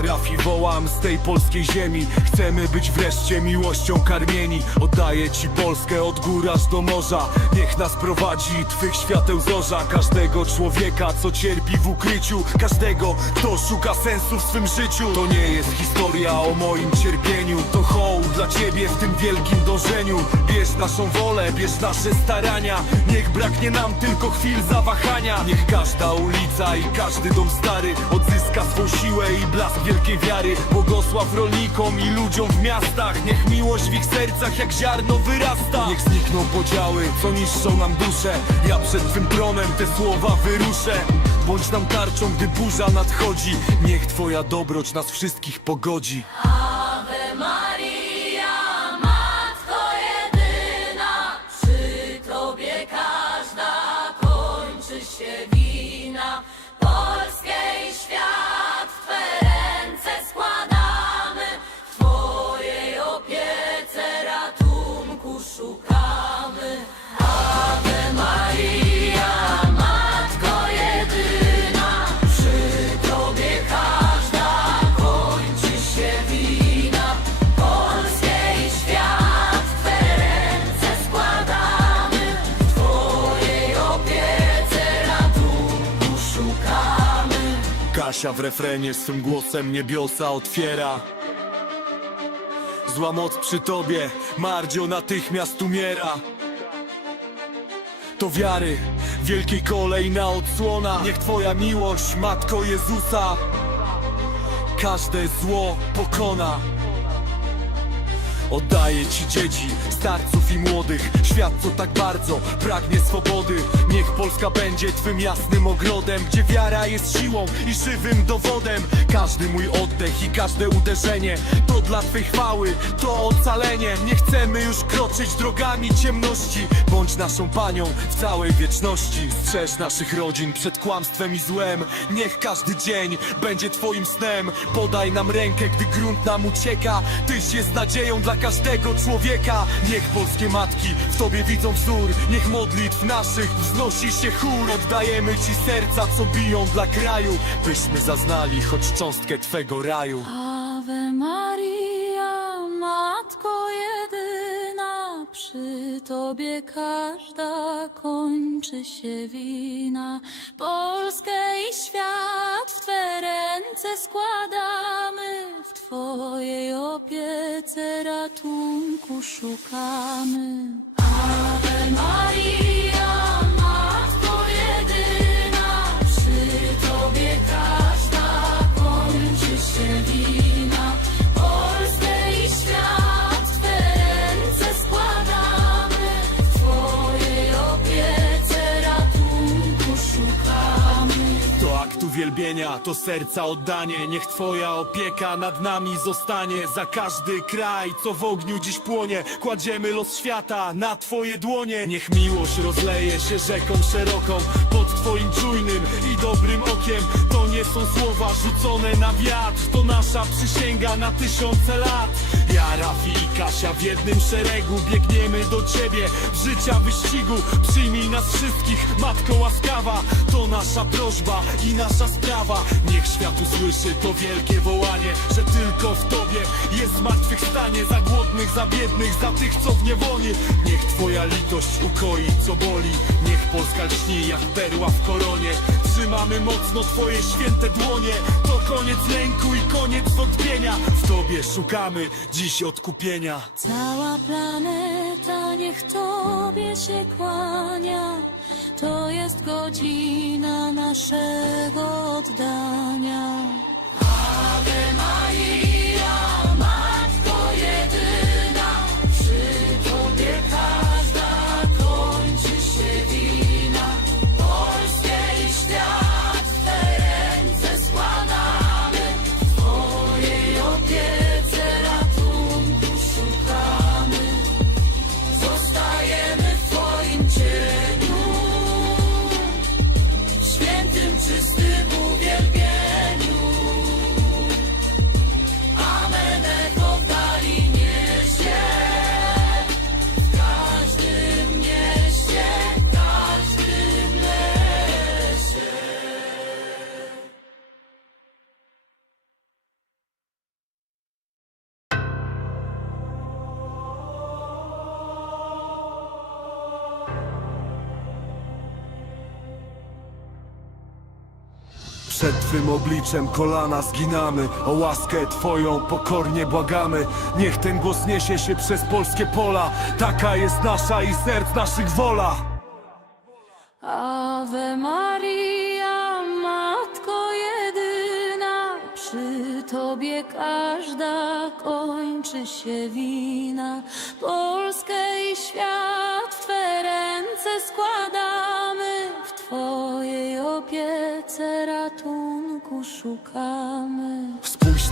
Rafi, wołam z tej polskiej ziemi. Chcemy być wreszcie miłością karmieni. Oddaję ci Polskę od gór aż do morza. Niech nas prowadzi Twych świateł zorza. Każdego człowieka, co cierpi w ukryciu. Każdego, kto szuka sensu w swym życiu. To nie jest historia o moim cierpieniu. To hołd dla ciebie w tym wielkim dążeniu. Bierz naszą wolę, bierz nasze starania. Niech braknie nam tylko chwil zawahania. Niech każda ulica i każdy dom stary Odzyska swą siłę i blask wielkiej wiary. Błogosław rolnikom i ludziom w miastach. Niech miłość w ich sercach jak ziarno wyrasta. Niech znikną podziały, co niszczą nam duszę. Ja przed Twym tronem te słowa wyruszę. Bądź nam tarczą, gdy burza nadchodzi. Niech Twoja dobroć nas wszystkich pogodzi. Ave Maria, W refrenie swym głosem niebiosa otwiera. Zła moc przy tobie, Mardzio natychmiast umiera. To wiary, wielkiej kolejna odsłona. Niech twoja miłość, Matko Jezusa Każde zło pokona Oddaję ci dzieci, starców i młodych. Świat co tak bardzo pragnie swobody. Niech Polska będzie twym jasnym ogrodem Gdzie wiara jest siłą i żywym dowodem. Każdy mój oddech i każde uderzenie To dla twej chwały, to ocalenie. Nie chcemy już kroczyć drogami ciemności. Bądź naszą panią w całej wieczności. Strzeż naszych rodzin przed kłamstwem i złem. Niech każdy dzień będzie twoim snem. Podaj nam rękę, gdy grunt nam ucieka. Tyś jest nadzieją dla każdego człowieka. Niech polskie matki w tobie widzą wzór. Niech modlitw naszych wznosi się chór. Oddajemy ci serca, co biją dla kraju Byśmy zaznali choć cząstkę twego raju. Ave Maria, Matko jedyna, przy Tobie każda kończy się wina. Polskę i świat w Twe ręce składamy, Twojej opiece ratunku szukamy. Ave Maria, Matko jedyna, przy Tobie każda kończy się wina. Uwielbienia, to serca oddanie. Niech twoja opieka nad nami zostanie. Za każdy kraj, co w ogniu dziś płonie Kładziemy los świata na twoje dłonie. Niech miłość rozleje się rzeką szeroką Pod twoim czujnym i dobrym okiem. To nie są słowa rzucone na wiatr To nasza przysięga na tysiące lat. Ja, Rafi i Kasia w jednym szeregu Biegniemy do ciebie. W życia wyścigu Przyjmij nas wszystkich, Matko łaskawa. To nasza prośba i nasza sprawa. Niech świat usłyszy to wielkie wołanie Że tylko w Tobie jest zmartwychwstanie. Za głodnych, za biednych, za tych co w niewoli Niech Twoja litość ukoi co boli. Niech Polska lśni jak perła w koronie. Trzymamy mocno Twoje święte dłonie. To koniec lęku i koniec wątpienia. W Tobie szukamy dziś odkupienia. Cała planeta niech Tobie się kłania. To jest godzina naszego oddania. Ave Maria, Przed Twym obliczem kolana zginamy. O łaskę Twoją pokornie błagamy. Niech ten głos niesie się przez polskie pola. Taka jest nasza i serc naszych wola. Ave Maria, Matko jedyna, przy Tobie każda kończy się wina. Polskę i świat w Twe ręce składamy, w Twojej opiece ratunku szukamy.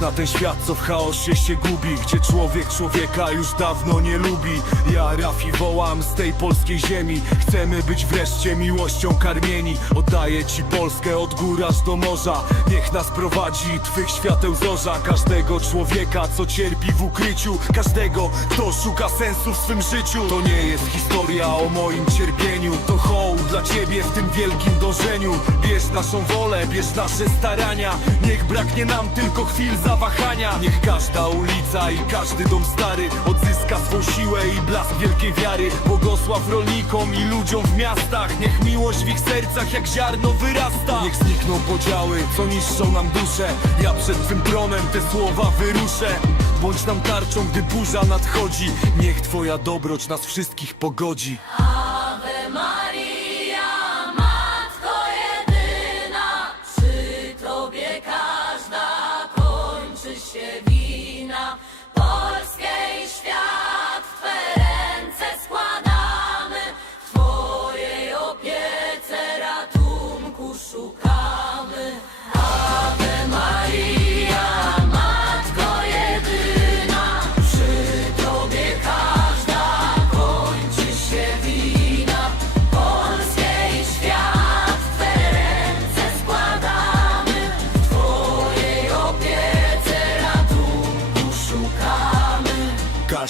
Na ten świat, co w chaosie się gubi Gdzie człowiek człowieka już dawno nie lubi. Ja Rafi wołam z tej polskiej ziemi. Chcemy być wreszcie miłością karmieni. Oddaję Ci Polskę od gór aż do morza. Niech nas prowadzi Twych świateł zorza. Każdego człowieka, co cierpi w ukryciu. Każdego, kto szuka sensu w swym życiu. To nie jest historia o moim cierpieniu. To hołd dla Ciebie w tym wielkim dążeniu. Bierz naszą wolę, bierz nasze starania. Niech braknie nam tylko chwil zawahania Niech każda ulica i każdy dom stary Odzyska swą siłę i blask wielkiej wiary. Błogosław rolnikom i ludziom w miastach. Niech miłość w ich sercach jak ziarno wyrasta. Niech znikną podziały, co niszczą nam duszę. Ja przed Twym tronem te słowa wyruszę. Bądź nam tarczą, gdy burza nadchodzi. Niech Twoja dobroć nas wszystkich pogodzi. Ave Maria,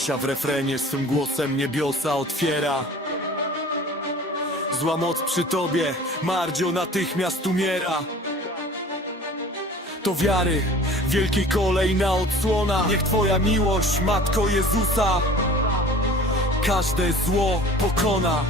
Kasia w refrenie swym głosem niebiosa otwiera. Zła moc przy tobie, Mardzio natychmiast umiera. To wiary, wielkiej kolejna odsłona. Niech twoja miłość, Matko Jezusa Każde zło pokona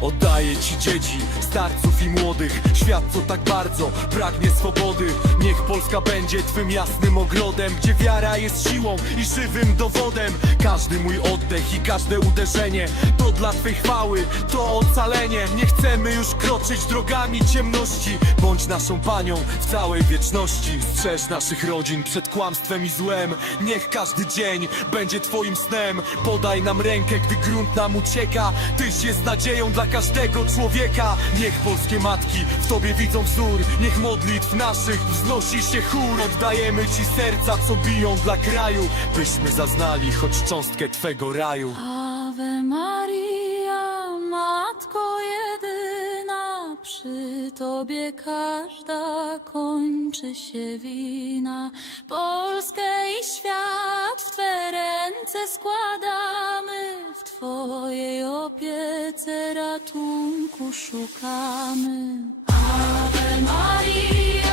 Oddaję ci dzieci, starców i młodych. Świat co tak bardzo pragnie swobody. Niech Polska będzie twym jasnym ogrodem Gdzie wiara jest siłą i żywym dowodem. Każdy mój oddech i każde uderzenie To dla twej chwały, to ocalenie. Nie chcemy już kroczyć drogami ciemności. Bądź naszą panią w całej wieczności. Strzeż naszych rodzin przed kłamstwem i złem. Niech każdy dzień będzie twoim snem. Podaj nam rękę, gdy grunt nam ucieka. Tyś jest nadzieją dla każdego człowieka. Niech polskie matki w tobie widzą wzór. Niech modlitw naszych wznosi się chór. Oddajemy ci serca, co biją dla kraju Byśmy zaznali choć cząstkę twego raju. Ave Maria, Matko jedyna, przy Tobie każda kończy się wina. Polskę i świat ręce składamy, w Twojej opiece ratunku szukamy. Ave Maria,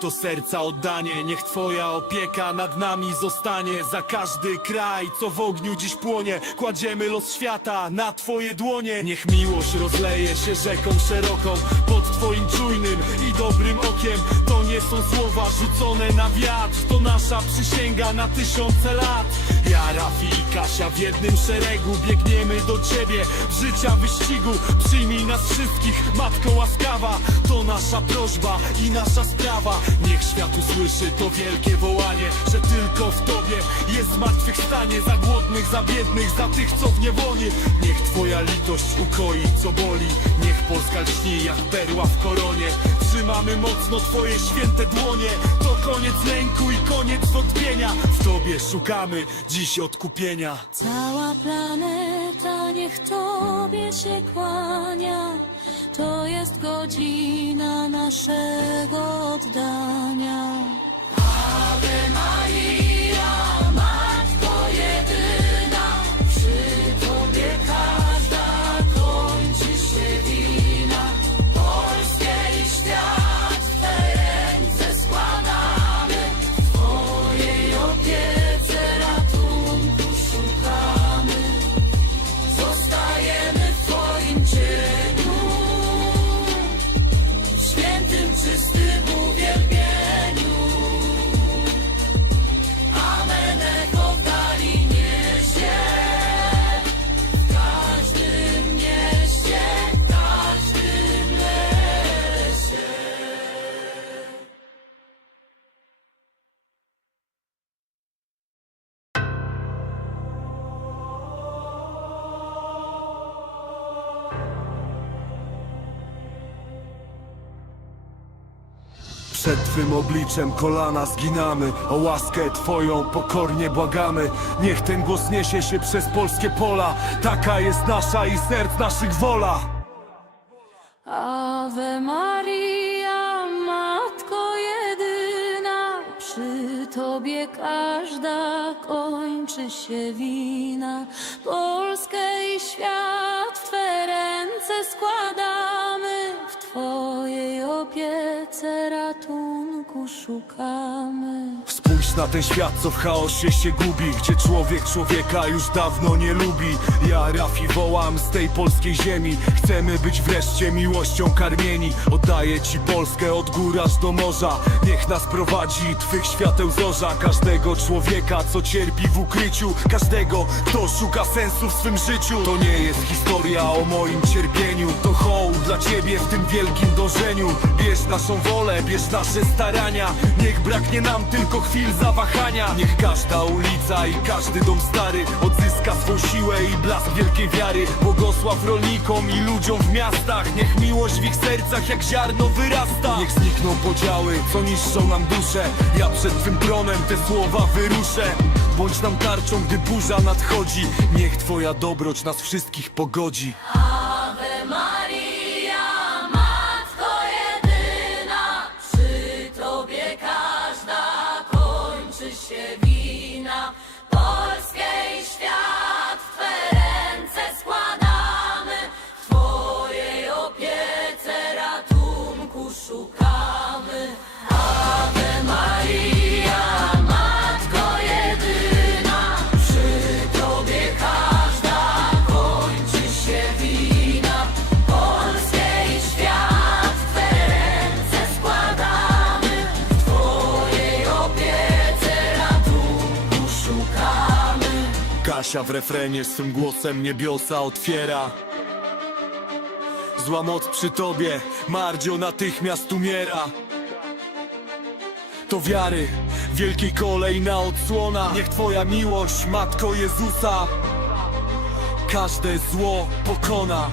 to serca oddanie Niech Twoja opieka nad nami zostanie. Za każdy kraj, co w ogniu dziś płonie Kładziemy los świata na Twoje dłonie. Niech miłość rozleje się rzeką szeroką Pod Twoim czujnym i dobrym okiem. To nie są słowa rzucone na wiatr To nasza przysięga na tysiące lat. Ja, Rafi i Kasia w jednym szeregu Biegniemy do Ciebie. W życia wyścigu Przyjmij nas wszystkich, Matko łaskawa. To nasza prośba i nasza sprawa Niech świat usłyszy to wielkie wołanie Że tylko w Tobie jest zmartwychwstanie Za głodnych, za biednych, za tych co w niewonie Niech Twoja litość ukoi co boli. Niech Polska lśni jak perła w koronie. Trzymamy mocno Twoje święte dłonie. To koniec lęku i koniec wątpienia. W Tobie szukamy dziś odkupienia. Cała planeta niech Tobie się kłania. To jest godzina naszego oddania. Przed Twym obliczem kolana zginamy. O łaskę Twoją pokornie błagamy. Niech ten głos niesie się przez polskie pola. Taka jest nasza i serc naszych wola. Ave Maria, Matko jedyna, przy Tobie każda kończy się wina. Polskę i świat w Twe ręce składamy, Twojej opiece ratunku szukamy. Spójrz na ten świat, co w chaosie się gubi Gdzie człowiek człowieka już dawno nie lubi. Ja Rafi wołam z tej polskiej ziemi. Chcemy być wreszcie miłością karmieni. Oddaję Ci Polskę od gór aż do morza. Niech nas prowadzi Twych świateł zorza. Każdego człowieka, co cierpi w ukryciu. Każdego, kto szuka sensu w swym życiu. To nie jest historia o moim cierpieniu. To hołd dla Ciebie w tym wielkim dążeniu. Bierz naszą wolę, bierz nasze starania. Niech braknie nam tylko chwil zawahania. Niech każda ulica i każdy dom stary Odzyska swą siłę i blask wielkiej wiary. Błogosław rolnikom i ludziom w miastach. Niech miłość w ich sercach jak ziarno wyrasta. Niech znikną podziały, co niszczą nam duszę. Ja przed Twym tronem te słowa wyruszę. Bądź nam tarczą, gdy burza nadchodzi. Niech Twoja dobroć nas wszystkich pogodzi. Ave Maria, kończy się wina. Kasia w refrenie swym głosem niebiosa otwiera. Zła moc przy tobie, Mardzio natychmiast umiera. To wiary, wielkiej kolejna odsłona. Niech twoja miłość, Matko Jezusa Każde zło pokona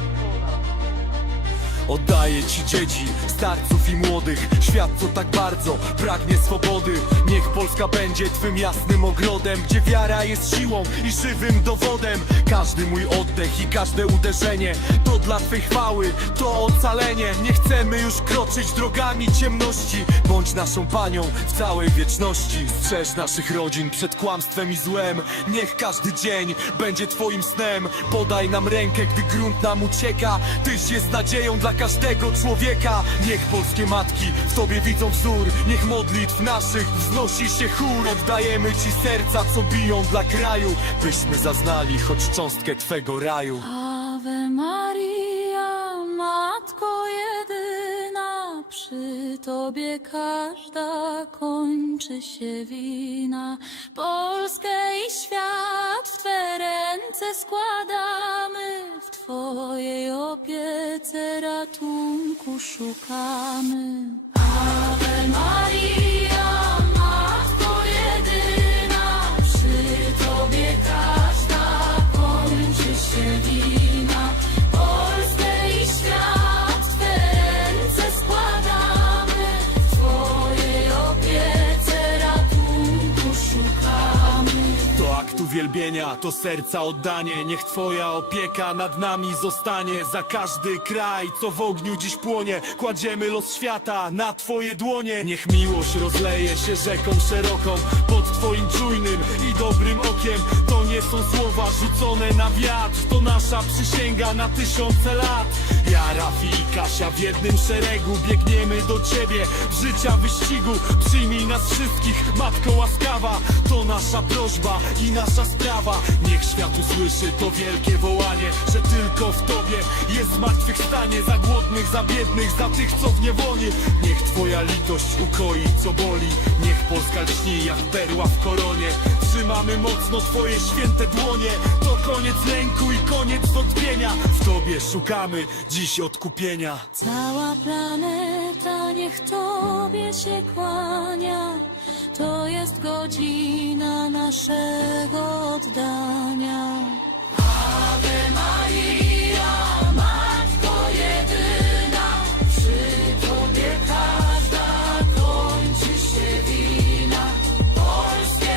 Oddaję ci dzieci, starców i młodych. Świat co tak bardzo pragnie swobody. Niech Polska będzie twym jasnym ogrodem Gdzie wiara jest siłą i żywym dowodem. Każdy mój oddech i każde uderzenie To dla twej chwały, to ocalenie. Nie chcemy już kroczyć drogami ciemności. Bądź naszą panią w całej wieczności. Strzeż naszych rodzin przed kłamstwem i złem. Niech każdy dzień będzie twoim snem. Podaj nam rękę, gdy grunt nam ucieka. Tyś jest nadzieją dla każdego człowieka. Niech polskie matki w tobie widzą wzór. Niech modlitw naszych wznosi się chór. Oddajemy ci serca, co biją dla kraju Byśmy zaznali choć cząstkę twego raju. Ave Maria, Matko jedyna, przy Tobie każda kończy się wina. Polskę i świat w Twe ręce składamy, w Twojej opiece ratunku szukamy. Ave Maria, uwielbienia, to serca oddanie. Niech Twoja opieka nad nami zostanie. Za każdy kraj, co w ogniu dziś płonie Kładziemy los świata na Twoje dłonie. Niech miłość rozleje się rzeką szeroką Pod Twoim czujnym i dobrym okiem są słowa rzucone na wiatr. To nasza przysięga na tysiące lat. Ja, Rafi i Kasia w jednym szeregu Biegniemy do Ciebie. W życia wyścigu Przyjmij nas wszystkich, Matko łaskawa. To nasza prośba i nasza sprawa. Niech świat usłyszy to wielkie wołanie Że tylko w Tobie jest zmartwychwstanie. Za głodnych, za biednych, za tych co w niewonie Niech Twoja litość ukoi co boli. Niech Polska lśni jak perła w koronie Trzymamy mocno Twoje święte dłonie To koniec lęku i koniec wątpienia W Tobie szukamy dziś odkupienia Cała planeta niech Tobie się kłania. To jest godzina naszego oddania. Ave Maria.